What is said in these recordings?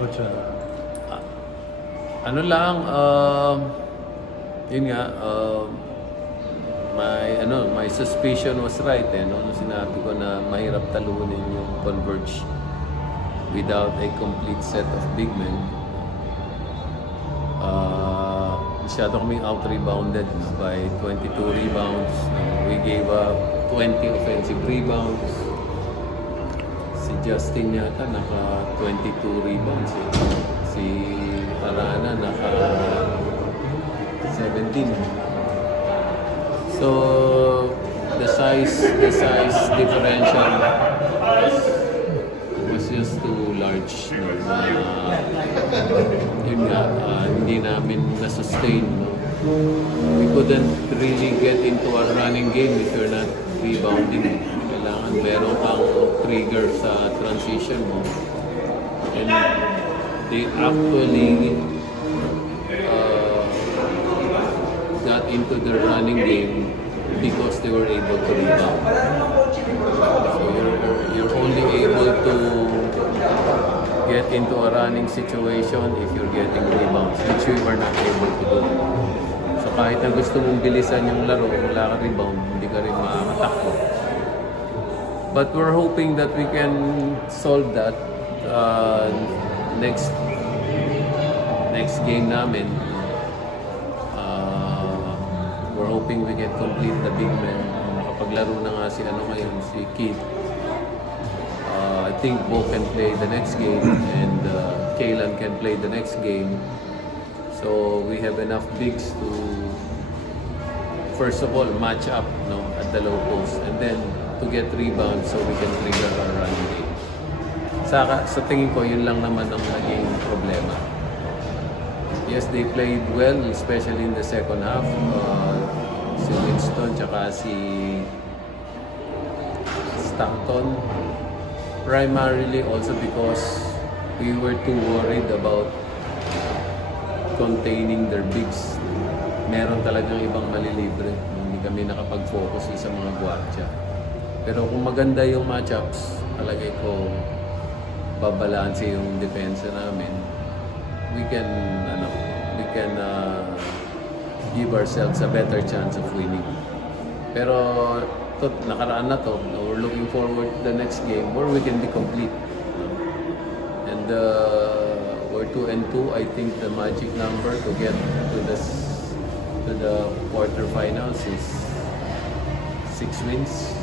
Coach, ano lang, yun nga, my suspicion was right no? Nung sinabi ko na mahirap talunin yung Converge without a complete set of big men. Masyado kaming out-rebounded by 22 rebounds. We gave up 20 offensive rebounds. Si Justin yata naka 22 rebounds. Si Arana naka 17. So the size differential was just too large. Yun nga, hindi namin na-sustain. We couldn't really get into a running game if you're not rebounding. Kailangan meron kang trigger sa transition mo. And they actually got into the running game because they were able to rebound. So you're only able to get into a running situation if you're getting rebounds, which we were not able to do. So kahit na gusto mong bilisan yung laro, wala ka rebound, hindi ka rin makakatakbo. But we're hoping that we can solve that next game namin. We're hoping we can complete the big men. Makapaglaro na nga si si Keith. I think Bo can play the next game and Kaylan can play the next game. So we have enough bigs to, first of all, match up at the low post and then to get rebounds so we can trigger our running game. Sa tingin ko, yun lang naman ang naging problema. Yes, they played well, especially in the second half. Si Winston tsaka si Stockton. Primarily also because we were too worried about containing their bigs. Meron talagang ibang malilibre. Hindi kami nakapag-focus sa mga guardia. Pero kung maganda yung matchups, palagay ko babalanse yung depensa namin. We can give ourselves a better chance of winning. Pero nakaraan na to, we're looking forward to the next game where we can be complete. And we're 2-2. I think the magic number to get to the quarterfinals is 6 wins.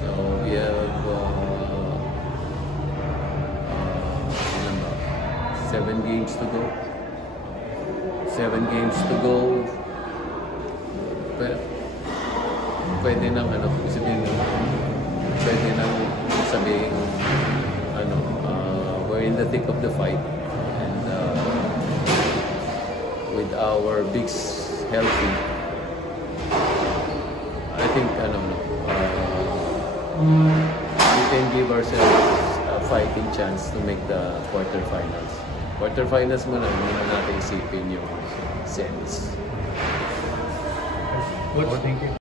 So we have 7 games to go. 7 games to go. Pwede nang sabihin we're in the thick of the fight, and with our bigs healthy, I think we can give ourselves a fighting chance to make the quarterfinals. Quarterfinals muna natin isipin yung semis. Coach, thank you.